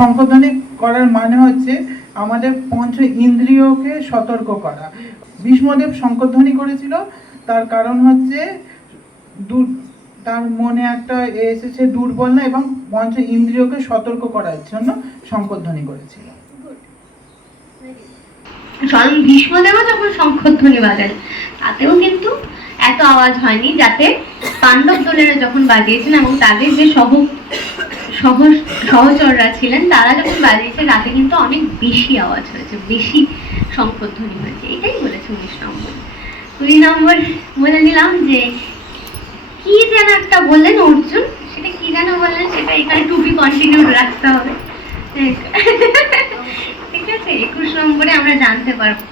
শঙ্খধ্বনি করার মানে হচ্ছে আমাদের পঞ্চ ইন্দ্রিয়কে সতর্ক করা। ভীষ্মদেব শঙ্খধ্বনি করেছিল, তার কারণ হচ্ছে তার মনে একটা এসেছে দুর্বল না, এবং পঞ্চ ইন্দ্রিয়কে সতর্ক করার জন্য শঙ্খধ্বনি করেছিল। স্বয়ং ভীষ্মদেবও যখন শঙ্খধ্বনি বাজায় তাতেও কিন্তু এত আওয়াজ হয়নি, যাতে পাণ্ডব দলেরা যখন বাজিয়েছেন এবং তাদের যে সহচররা ছিলেন তারা যখন বাজিয়েছে তাতে কিন্তু অনেক বেশি আওয়াজ হয়েছে, বেশি শঙ্খধ্বনি হয়েছে। এটাই বলেছে 19 নম্বর। 20 নম্বর বলে দিলাম যে কি যেন একটা বললেন অর্জুন, সেটা কি যেন বললেন, সেটা এখানে টুপি কন্টিনিউ রাখতে হবে, ঠিক আছে? 21 নম্বরে আমরা জানতে পারবো